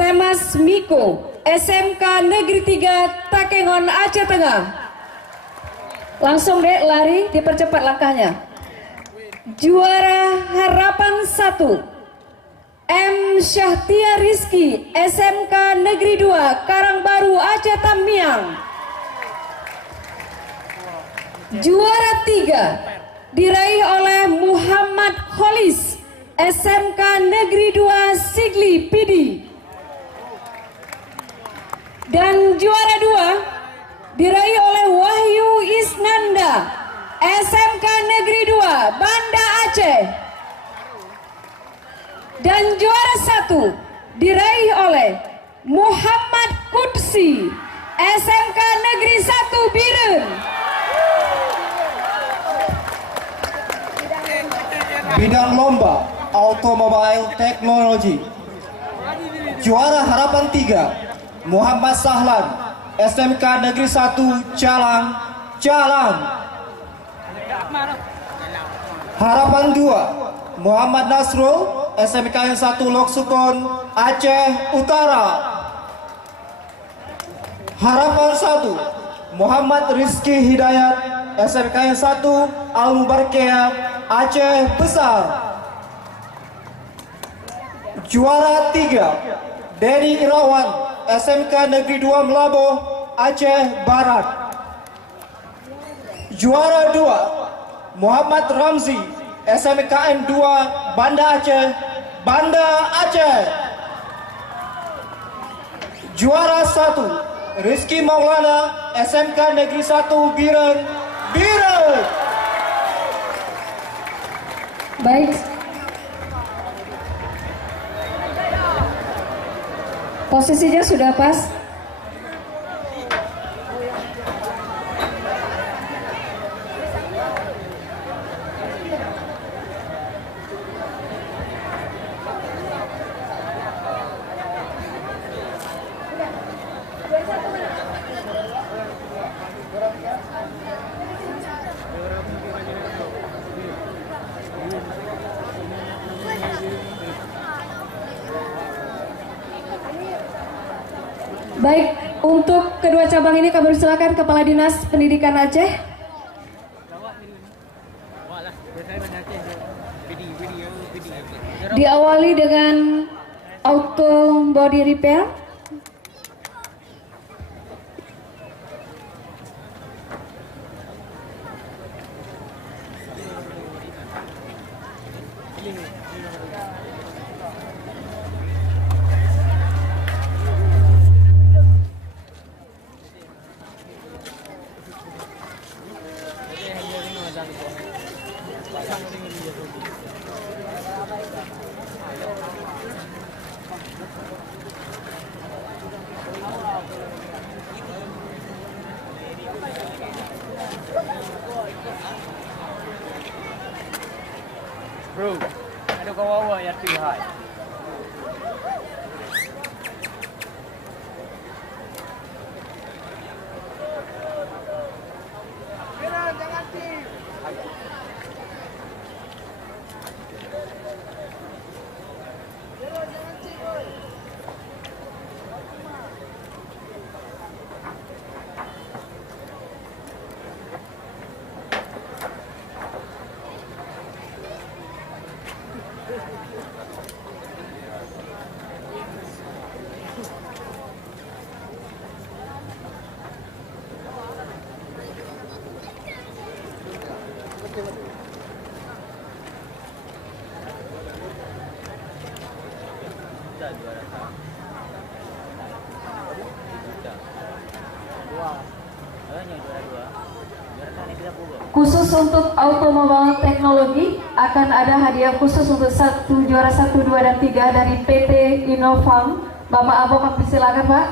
Temas Miko, SMK Negeri 3 Takengon, Aceh Tengah. Langsung deh lari, dipercepat langkahnya. Juara Harapan 1 M. Syahtia Rizky, SMK Negeri 2 Karangbaru, Aceh Tamiang. Juara 3 diraih oleh Muhammad Kholis, SMK Negeri 2 Sigli Pidi. Dan juara 2 diraih oleh Wahyu Isnanda, SMK Negeri 2 Banda Aceh. Dan juara 1 diraih oleh Muhammad Kudsi, SMK Negeri 1 Biren. Bidang lomba Automobile Technology, juara Harapan 3 Muhammad Sahlan, SMK Negeri 1 Jalang. Harapan 2 Muhammad Nasrul, SMK 1 Loksukon, Aceh Utara. Harapan 1 Muhammad Rizky Hidayat, SMK 1 Al Mubarkea, Aceh Besar. Juara 3 Denny Irawan, SMK Negeri 2 Melabo, Aceh Barat. Juara 2 Muhammad Ramzi, SMKN 2 Banda Aceh. Juara 1 Rizky Maulana, SMK Negeri 1 Biren. Baik. Posisinya sudah pas. Baik, untuk kedua cabang ini kami silakan Kepala Dinas Pendidikan Aceh. Diawali dengan auto body repair. Bro, ada kawawa yang tihai. Khusus untuk Automobile Teknologi akan ada hadiah khusus untuk juara 1, 2, dan 3 dari PT Innofarm. Bapak Abo, kami silakan Pak.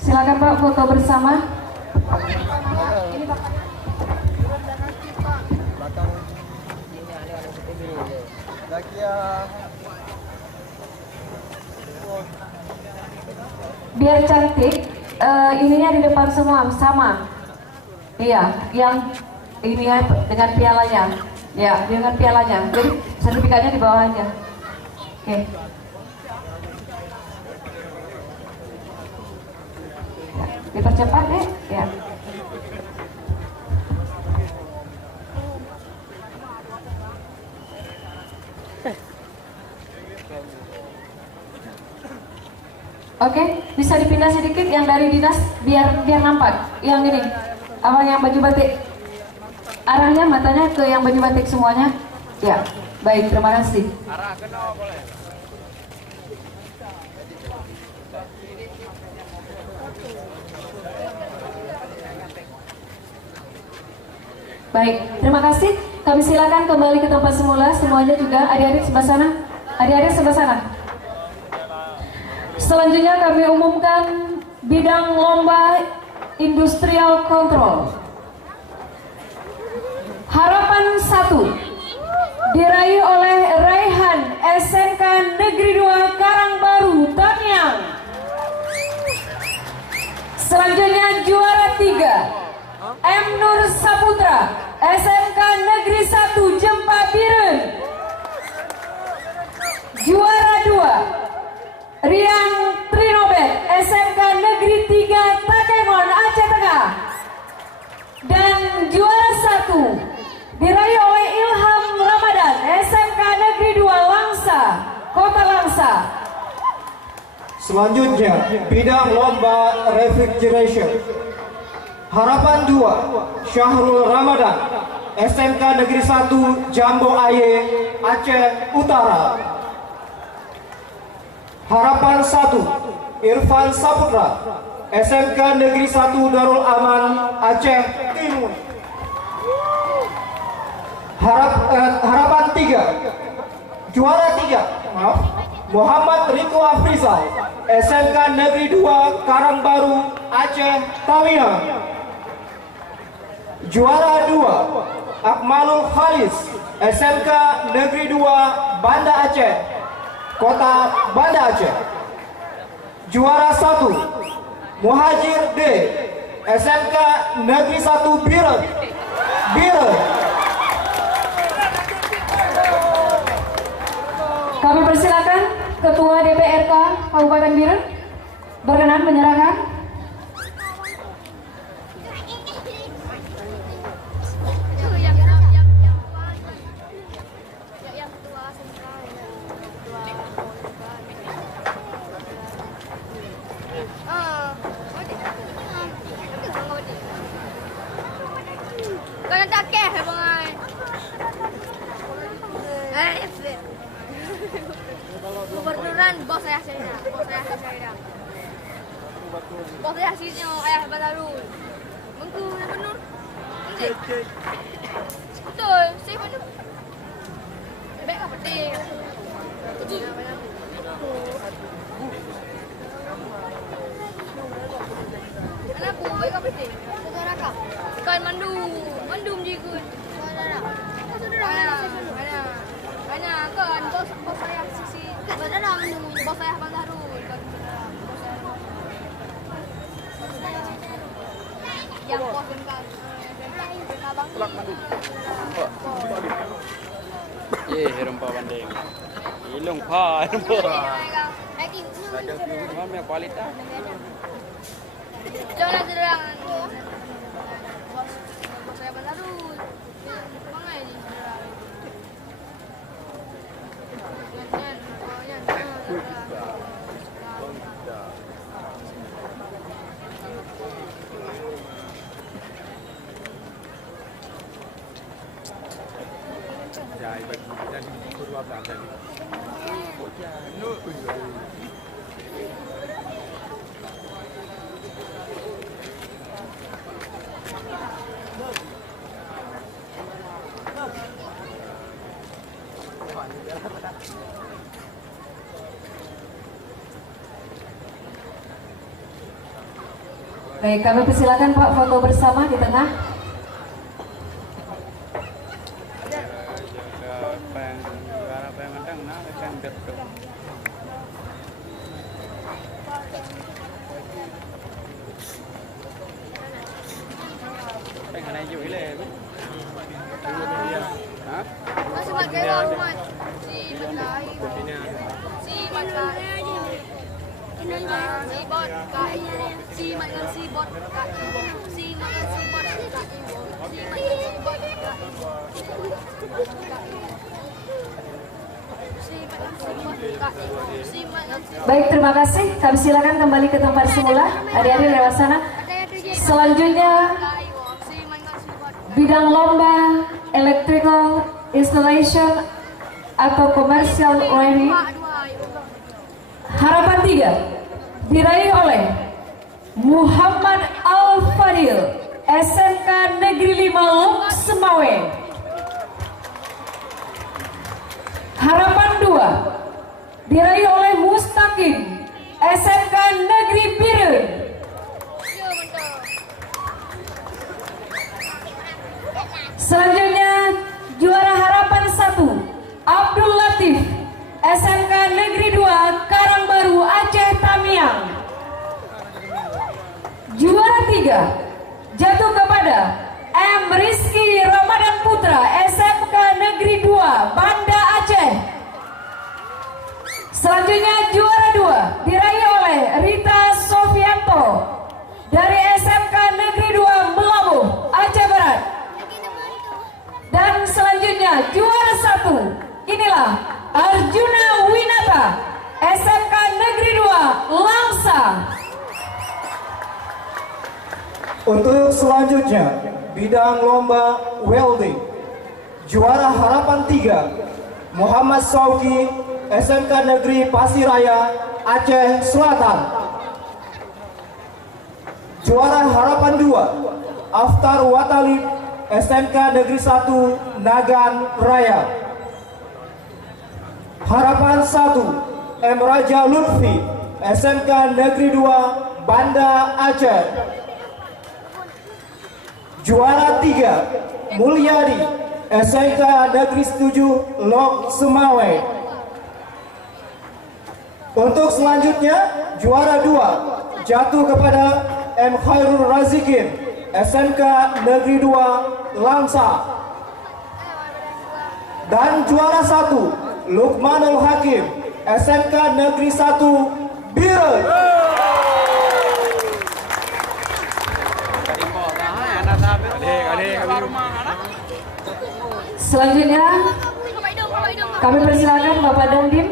Silakan Pak, foto bersama. Biar cantik, ininya di depan semua sama. Iya, yang ininya dengan pialanya. Ya, dengan pialanya. Jadi sertifikatnya di bawah aja. Oke. Dipercepat deh, ya. Oke, bisa dipindah sedikit yang dari dinas biar nampak. Yang ini, apa yang baju batik? Arahnya matanya ke yang baju batik semuanya. Ya, baik, terima kasih. Arah ke bawah boleh. Baik, terima kasih. Kami silakan kembali ke tempat semula. Semuanya juga adik-adik sebelah sana. Adik-adik sebelah sana. Selanjutnya kami umumkan bidang lomba industrial control. Harapan 1 diraih oleh Raihan SMK Negeri 2 Karangbaru Tamiang. Selanjutnya juara 3 M. Nur Saputra SMK Negeri 1 Jempa Biren. Juara 2 Rian Trinobet SMK Negeri 3 Takemon Aceh Tengah. Dan juara 1 diraih oleh Ilham Ramadan SMK Negeri 2 Langsa, Kota Langsa. Selanjutnya, bidang lomba refrigeration. Harapan 2, Syahrul Ramadan, SMK Negeri 1 Jambo Aye, Aceh Utara. Harapan 1, Irfan Saputra, SMK Negeri 1 Darul Aman, Aceh Timur. Harapan 3, juara 3, Muhammad Riko Afrizal, SMK Negeri 2 Karangbaru, Aceh Tamiang. Juara 2, Akmalul Khalis, SMK Negeri 2 Banda Aceh, Kota Banda Aceh. Juara 1, Muhajir D, SMK Negeri 1 Biren. Kami persilakan Ketua DPRK Kabupaten Biren berkenan menyerahkan. Kau tak keh bang. Gubernuran bos saya Syahida. Bos saya sini ayah Batarul. Mengku gubernur. Betul, saya benar. Baik apa penting? Anakku baik apa penting? Saudara kau. Kan mandum juga. Saudara. Mana kan bos saya sisi. Saudara mandum. Bos saya Batarul. Yang bos kan. Rempah banding. Ilung pa, rempah. Memang kualitas. Jangan terang. Bos saya Batarul. Mana ini? Baik, kami persilakan Pak foto bersama di tengah. Pengen aja ile. Hah? Masih pakai rumah. Si Makai. Si Makai. Si Bot Kai. Si Makan si Bot Kai. Si Makan si Bot Kai. Si Makan si Bot Kai. Si Makan si Bot Kai. Si Makan si Baik, terima kasih. Kami silakan kembali ke tempat semula. Adik-adik lewat sana. Selanjutnya Si Makan si Bot. bidang lomba electrical installation atau commercial wiring. Harapan 3 diraih oleh Muhammad Al-Fadil, SMK Negeri 5 Lok Semawe. Harapan 2 diraih oleh Mustaqim, SMK Negeri Biren. Selanjutnya juara harapan 1 Abdul Latif, SMK Negeri 2 Karangbaru Aceh Tamiang. Juara 3 jatuh kepada M. Rizky Ramadan Putra, SMK Negeri 2 Banda Aceh. Selanjutnya juara 2 diraih oleh Rita Sofianto dari SMK Negeri 2 Melabuh, Aceh Barat. Dan selanjutnya juara 1 inilah Arjuna Winata, SMK Negeri 2 Langsa. Untuk selanjutnya bidang lomba welding, juara harapan 3 Muhammad Sauki, SMK Negeri Pasiraya, Aceh Selatan. Juara harapan 2 Aftar Watali, SMK Negeri 1 Nagan Raya. Harapan 1 M. Raja Lutfi, SMK Negeri 2 Banda Aceh. Juara 3 Mulyadi, SMK Negeri 7 Lok Semawe. Untuk selanjutnya juara 2 jatuh kepada M. Khairul Razikin, SMK Negeri 2 Langsa. Dan juara 1 Lukmanul Hakim, SMK Negeri 1 Biren. Selanjutnya kami persilakan Bapak Dandim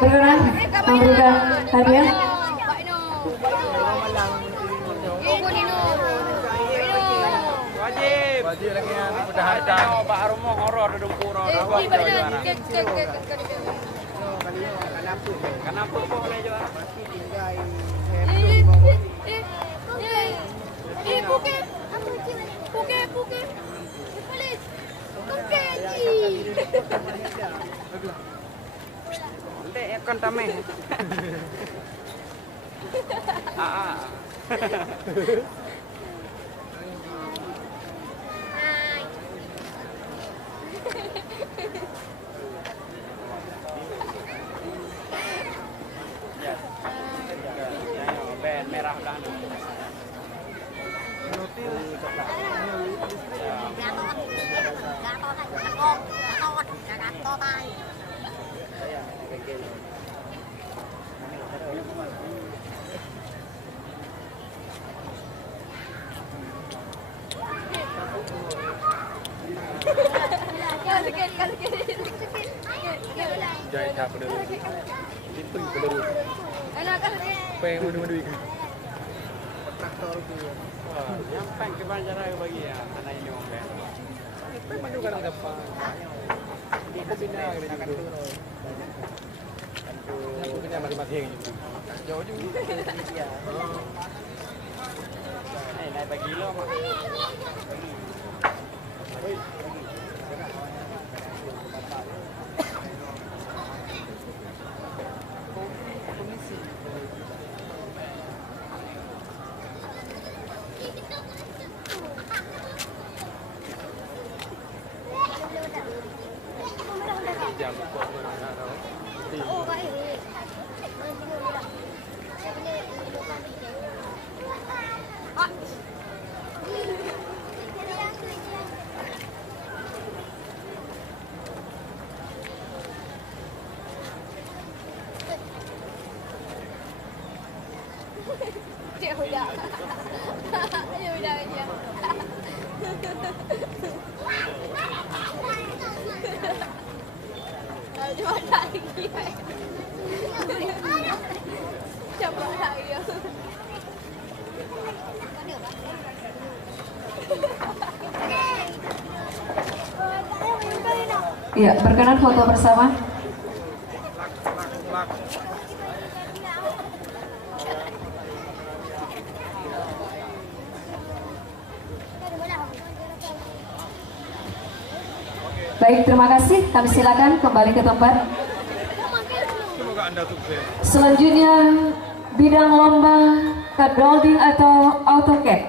berkenan memberikan hadiah. Wajib lagi yang udah ada Pak Romo horor duduk puro. Kenapa boleh jual? Ndek kan tame. Ben merah dah. Jai siapa dulu? Itu dulu. Enak kan? Pengen madu-madu ikan. Traktor tu. Wah, nyampe ke Banjaran bagi ya, anak ini orang ben. Itu madu kadang depan. Di bina kan tu. Aku kena mati-mati gitu. Jauh juga. Naik pagi lo. Ya udah. Ya udah aja. Coba lagi. Coba lagi. Ya, berkenan foto bersama. Baik, terima kasih. Kami silakan kembali ke tempat. Semoga Anda sukses. Selanjutnya bidang lomba cardholding atau AutoCAD.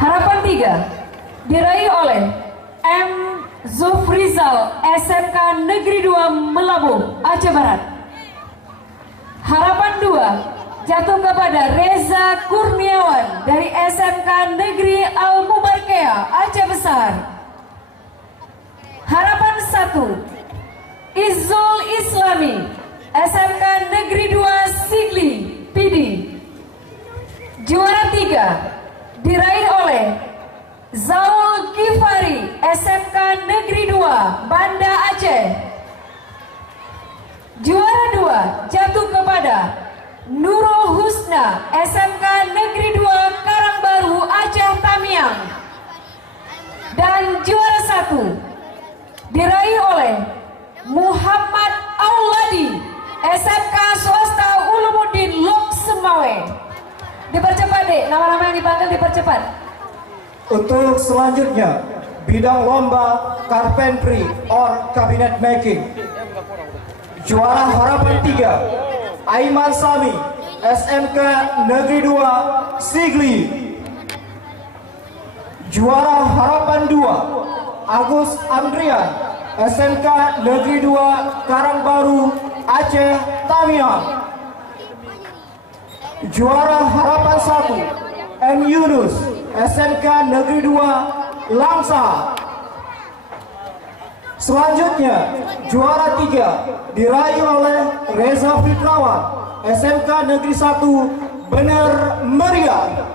Harapan 3 diraih oleh M. Zufrizal, SMK Negeri 2 Melabuh, Aceh Barat. Harapan 2 jatuh kepada Reza Kurniawan dari SMK Negeri Al Mubarkea, Aceh Besar. Harapan 1 Izul Islami, SMK Negeri 2 Sigli, Pidi. Juara 3 diraih oleh Zaul Gifari, SMK Negeri 2 Banda Aceh. Juara 2 jatuh kepada Nurul Husna, SMK Negeri 2 Karangbaru, Aceh Tamiang. Dan juara 1 diraih oleh Muhammad Auladi, SMK Swasta Ulumuddin Lok Semawe. Dipercepat dek, nama-nama yang dipanggil dipercepat. Untuk selanjutnya, bidang lomba carpentry or cabinet making. Juara harapan 3, Aiman Sami, SMK Negeri 2 Sigli. Juara harapan 2, Agus Andrian, SMK Negeri 2 Karangbaru, Aceh Tamiang. Juara harapan 1, M. Yunus, SMK Negeri 2 Langsa. Selanjutnya, juara 3 diraih oleh Reza Fitrawan, SMK Negeri 1 Bener Meriah.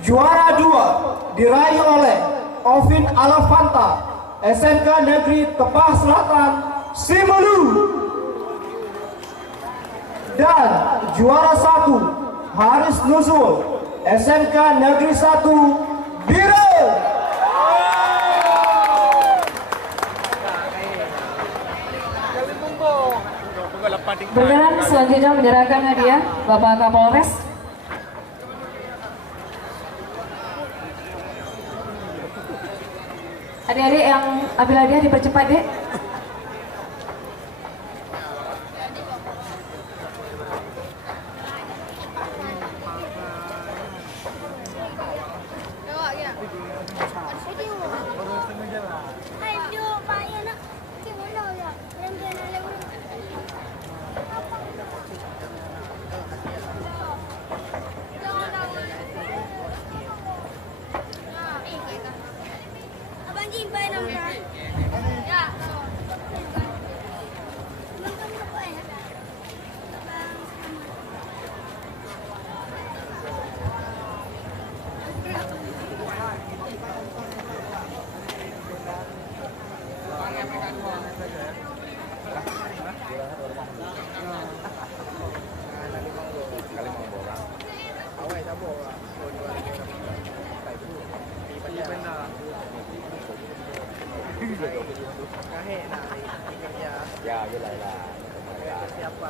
Juara 2 diraih oleh Ovin Alafanta, SMK Negeri Tepah Selatan Simelu. Dan juara 1 Haris Nuzul, SMK Negeri 1 Biro. Berkenan selanjutnya menyerahkan hadiah Bapak Kapolres. Adik-adik yang ambil hadiah dipercepat dek. Ya, lah. Siapa?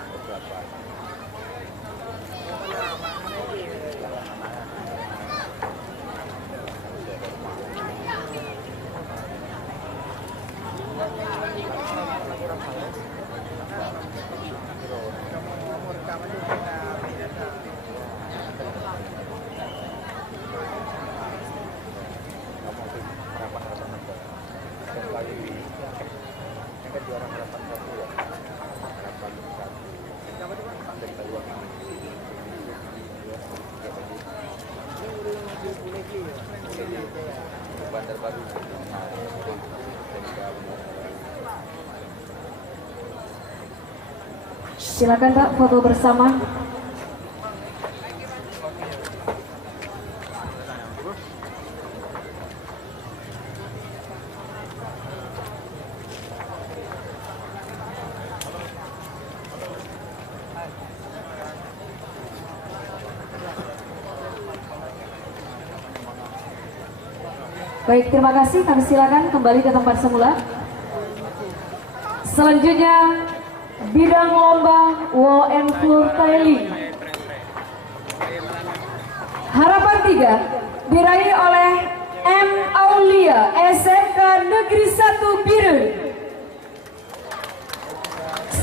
Silakan Pak foto bersama. Baik, terima kasih. Kami silakan kembali ke tempat semula. Selanjutnya bidang lomba wall and floor tiling. Harapan 3 diraih oleh M. Aulia SMK Negeri 1 Biren.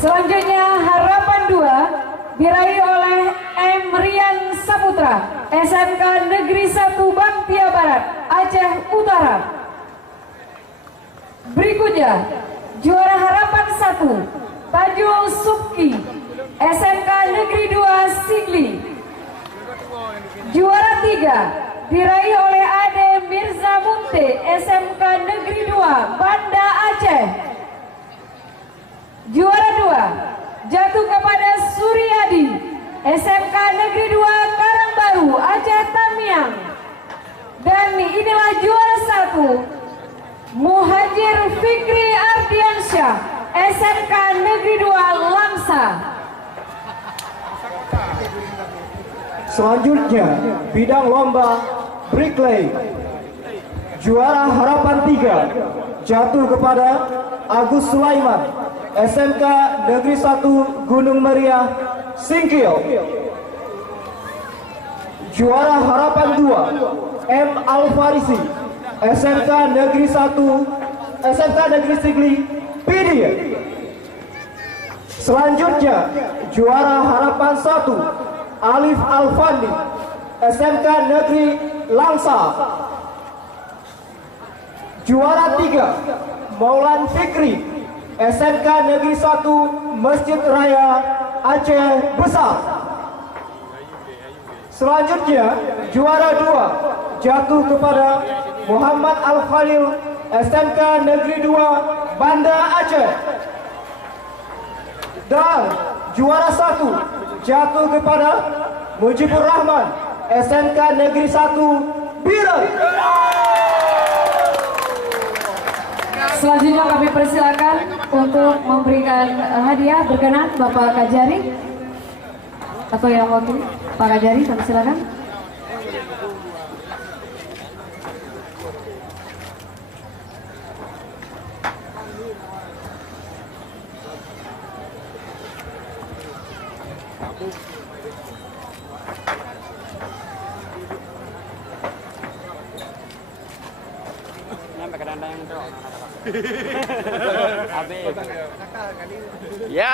Selanjutnya harapan 2 diraih oleh M. Rian Saputra SMK Negeri 1 Bangtia Barat, Aceh Utara. Berikutnya juara harapan 1 Tajul Subki SMK Negeri 2 Sigli. Juara 3 diraih oleh Ade Mirza Munte SMK Negeri 2 Banda Aceh. Juara 2 jatuh kepada Suryadi SMK Negeri 2 Karangbaru Aceh Tamiang. Dan inilah juara 1 Muhajir Fikri Ardiansyah SMK Negeri 2 Langsa. Selanjutnya bidang lomba bricklay. Juara harapan 3 jatuh kepada Agus Sulaiman SMK Negeri 1 Gunung Meriah Singkil. Juara harapan 2 M. Alfarisi SMK Negeri 1 SMK Negeri Sigli Pidie. Selanjutnya juara harapan 1 Alif Alfandi SMK Negeri Langsa. Juara 3 Maulan Fikri SMK Negeri 1 Masjid Raya Aceh Besar. Selanjutnya juara 2 jatuh kepada Muhammad Al-Khalil SMK Negeri 2 Banda Aceh. Dan juara 1 jatuh kepada Mujibur Rahman SMK Negeri 1 Biren. Selanjutnya kami persilakan untuk memberikan hadiah. Berkenan Bapak Kajari atau yang wakil Pak Kajari, kami silakan. Nyampe ke dandang yang drone. Habis. Ya.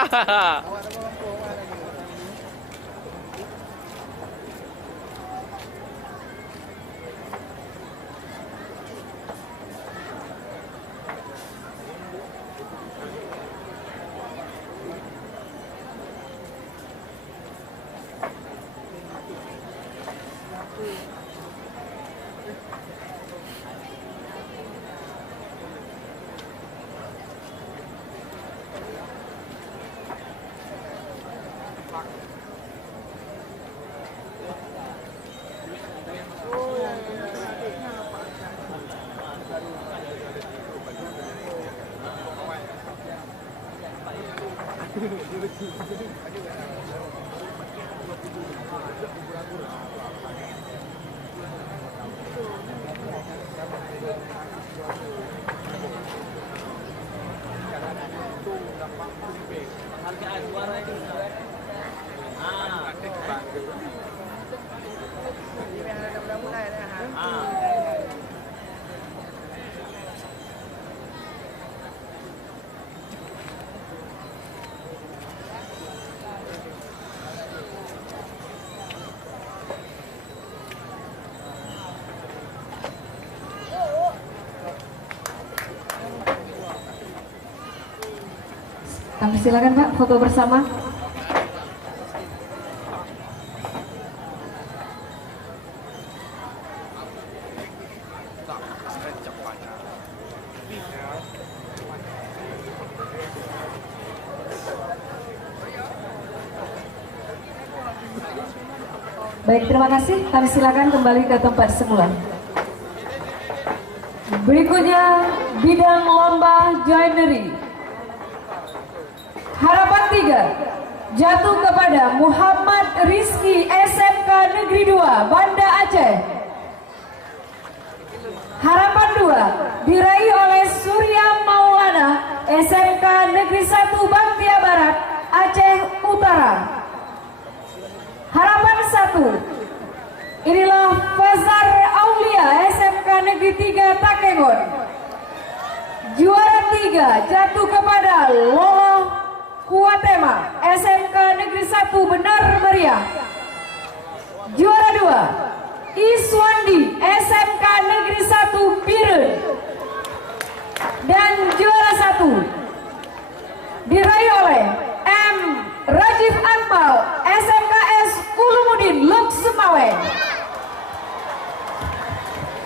Kami silakan Pak foto bersama. Baik, terima kasih. Kami silakan kembali ke tempat semula. Berikutnya bidang lomba joinery. Harapan 3 jatuh kepada Muhammad Rizky SMK Negeri 2 Banda Aceh. Harapan 2 diraih oleh Surya Maulana SMK Negeri 1 Bangtia Barat Aceh Utara. Harapan 1 inilah Fazar Aulia SMK Negeri 3 Takengon. Juara 3 jatuh kepada Lolo Kuatema SMK Negeri 1 Benar Meriah. Juara 2 Iswandi SMK Negeri 1 Biren. Dan juara 1 diraih oleh M. Rajif Akmal SMKS Ulumuddin Luk Sumawe.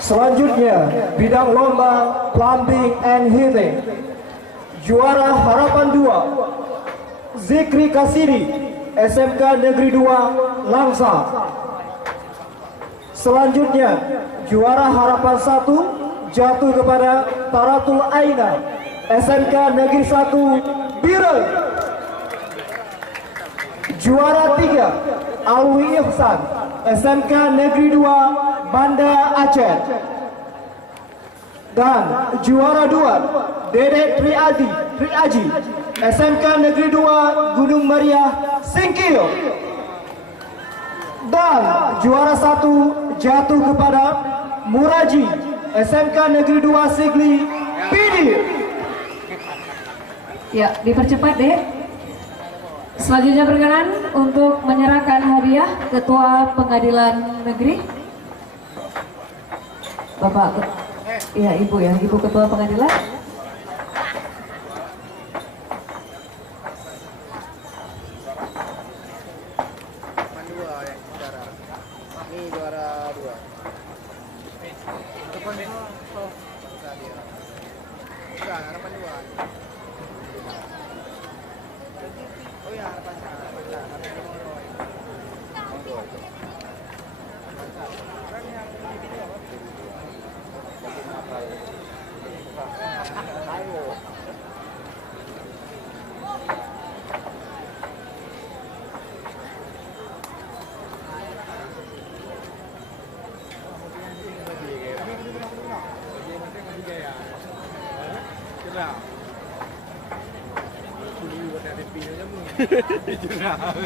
Selanjutnya, bidang lomba plumbing and heating. Juara harapan 2 Zikri Kasiri SMK Negeri 2 Langsa. Selanjutnya, juara harapan 1 jatuh kepada Taratul Aina SMK Negeri 1 Biren. Juara 3 Alwi Ihsan SMK Negeri 2 Banda Aceh. Dan juara 2 Dede Triaji SMK Negeri 2 Gunung Meriah Singkil. Dan juara 1 jatuh kepada Muraji SMK Negeri 2 Sigli Pidi. Ya, dipercepat deh. Selanjutnya berkenan untuk menyerahkan hadiah Ketua Pengadilan Negeri. Bapak, iya Ibu ya, Ibu Ketua Pengadilan. Ini juara 2. Bukan, harapan 2. Oh ya, harapan 3.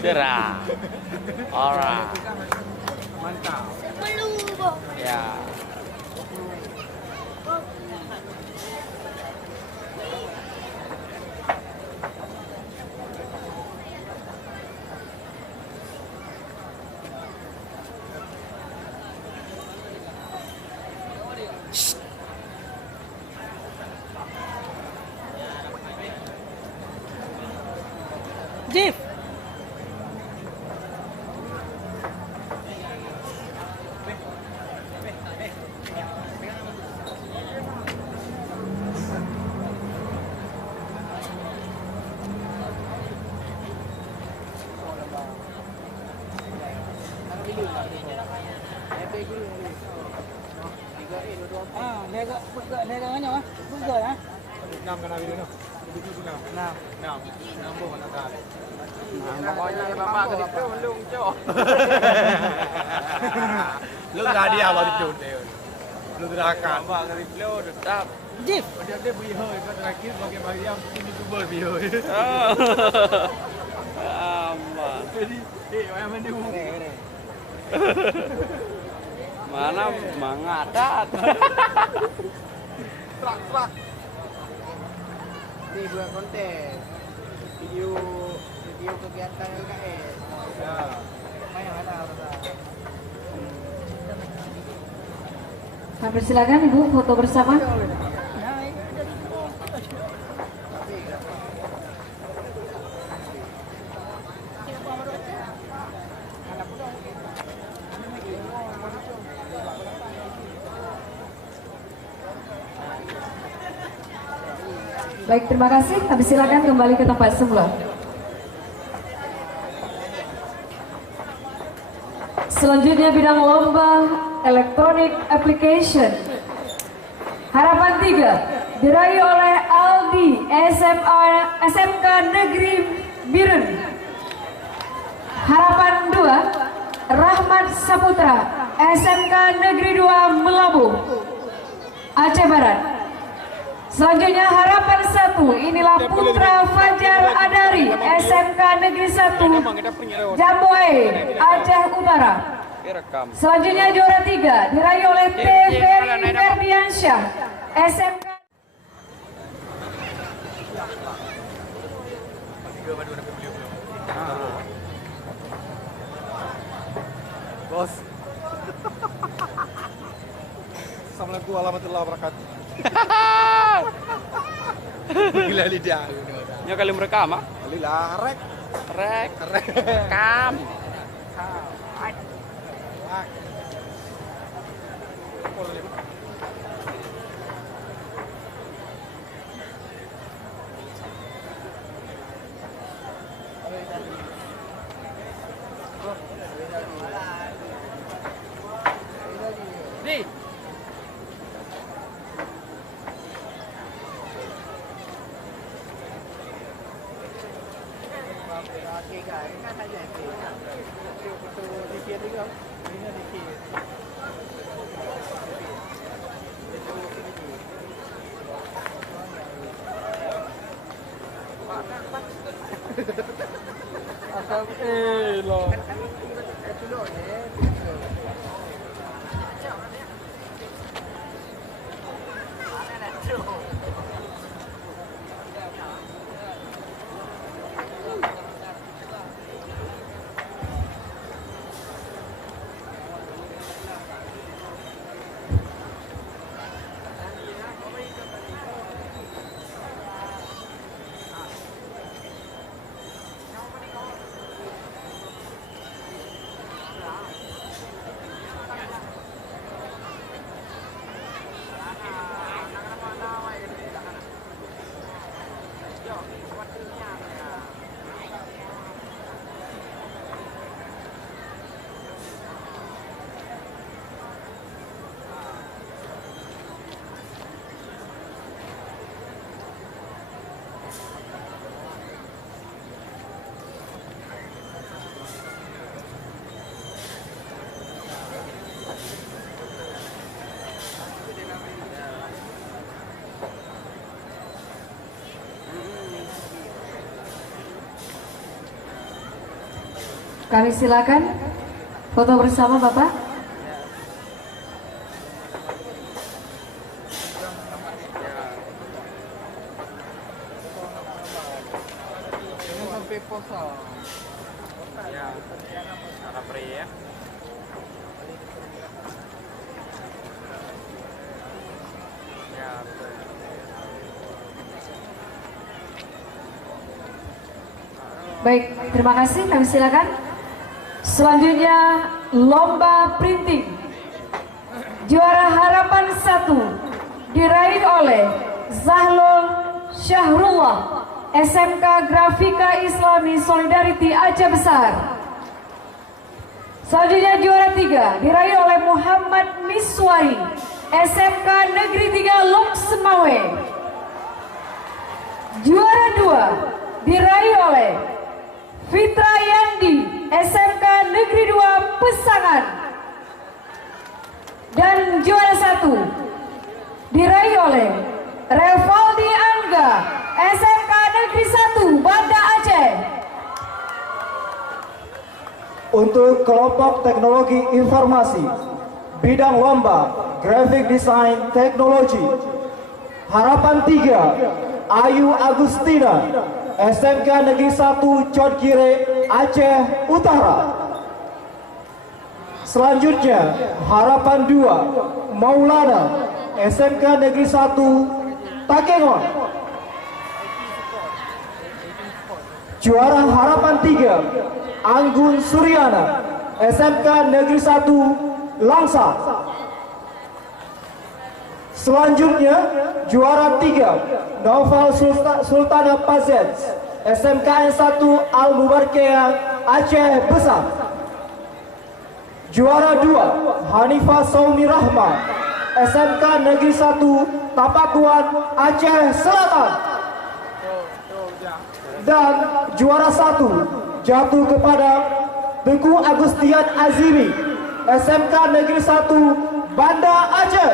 Cerah. Alright. Mantap. Belum. Ya. Jif. Pokoknya bapak ke situ belum cok. Lu enggak dia baru jodoh. Lu gerakan. Bapak ke situ tetap. Jif. Dia beri hơi kan terakhir bagi Mariam ini YouTuber beri hơi. Aman. Jadi, yang mendung. Mana mengadat. Trak. Ini buat konten. Video kegiatan LKS. Ya. Yang ada. Kami silakan Ibu foto bersama. Baik, terima kasih. Kami silakan kembali ke tempat semula. Selanjutnya bidang lomba Electronic Application. Harapan 3 diraih oleh Aldi SMK Negeri Biren. Harapan 2 Rahmat Saputra SMK Negeri 2 Melabu, Aceh Barat. Selanjutnya harapan 1, inilah Putra Fajar Adari SMK Negeri 1 Jamboe, Aceh Utara. Rekam. Selanjutnya juara 3 diraih oleh TV Ferdiansyah SMK. Bos. Assalamualaikum warahmatullahi wabarakatuh. Gila lidah. Nya kali merekam ah. Alhamdulillah rek. Rek. Rekam. Di. Kami silakan foto bersama Bapak. Ya. Cara pria. Ya, betul. Baik, terima kasih. Kami silakan. Selanjutnya lomba printing. Juara harapan 1 diraih oleh Zahlul Syahrullah SMK Grafika Islami Solidarity Aceh Besar. Selanjutnya juara 3 diraih oleh Muhammad Miswari SMK Negeri 3 Lok Semawe. Juara 2 diraih oleh Fitra Yandi SMK Negeri 2 Pesangan. Dan juara 1 diraih oleh Revaldi Angga SMK Negeri 1 Banda Aceh. Untuk kelompok teknologi informasi, bidang lomba Graphic Design Teknologi, harapan 3 Ayu Agustina SMK Negeri 1 Codkire Aceh Utara. Selanjutnya harapan 2 Maulana SMK Negeri 1 Takengon. Juara harapan 3 Anggun Suryana SMK Negeri 1 Langsa. Selanjutnya juara 3 Noval Sultana Pazet SMKN 1 Al Mubarkea Aceh Besar. Juara 2 Hanifah Saumi Rahma, SMK Negeri 1 Tapakuan, Aceh Selatan. Dan juara 1 jatuh kepada Teguh Agustian Azimi, SMK Negeri 1 Banda Aceh.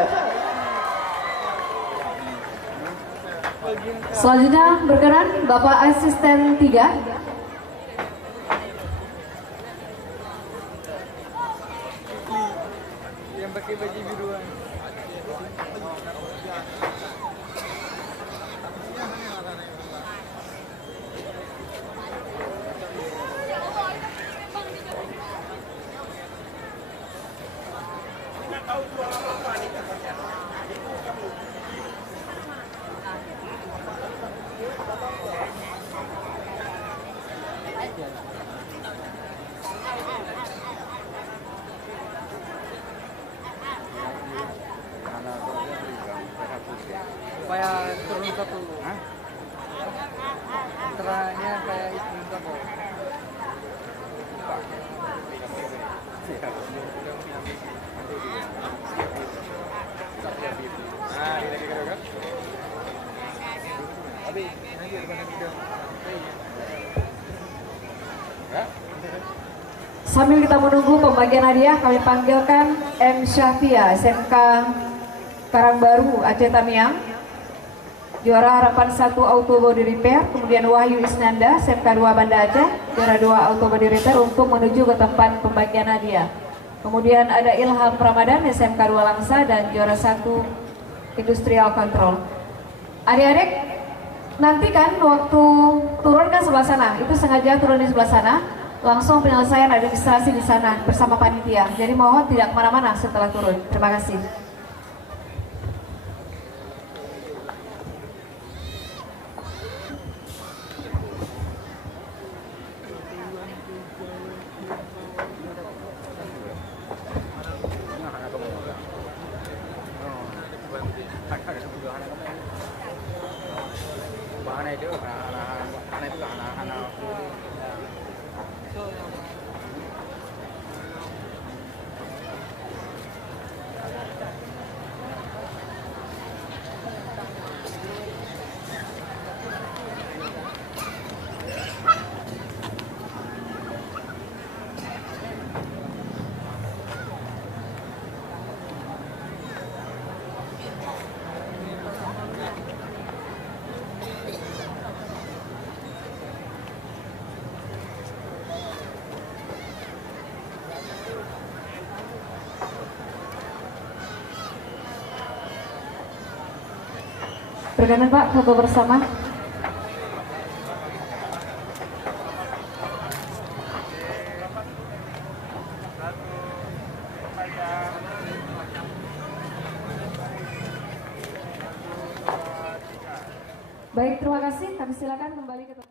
Selanjutnya berkenan Bapak Asisten 3. Yang pakai baju biruan. Supaya turun satu. Antaranya kayak itu satu. Sambil kita menunggu pembagian hadiah, kami panggilkan M. Syafia, SMK Karangbaru, Aceh Tamiang. Juara Harapan 1 Auto Body Repair, kemudian Wahyu Isnanda, SMK 2 Banda Aceh, juara 2 Auto Body Repair untuk menuju ke tempat pembagian hadiah. Kemudian ada Ilham Ramadan, SMK 2 Langsa, dan juara 1 Industrial Control. Adik-adik, nantikan waktu turun ke sebelah sana, itu sengaja turun di sebelah sana, langsung penyelesaian administrasi di sana bersama panitia. Jadi mohon tidak kemana-mana setelah turun. Terima kasih. Bahannya itu anak-anak itu anak-anak. Berkenan Pak, foto bersama. Baik, terima kasih. Kami silakan kembali ke tempat.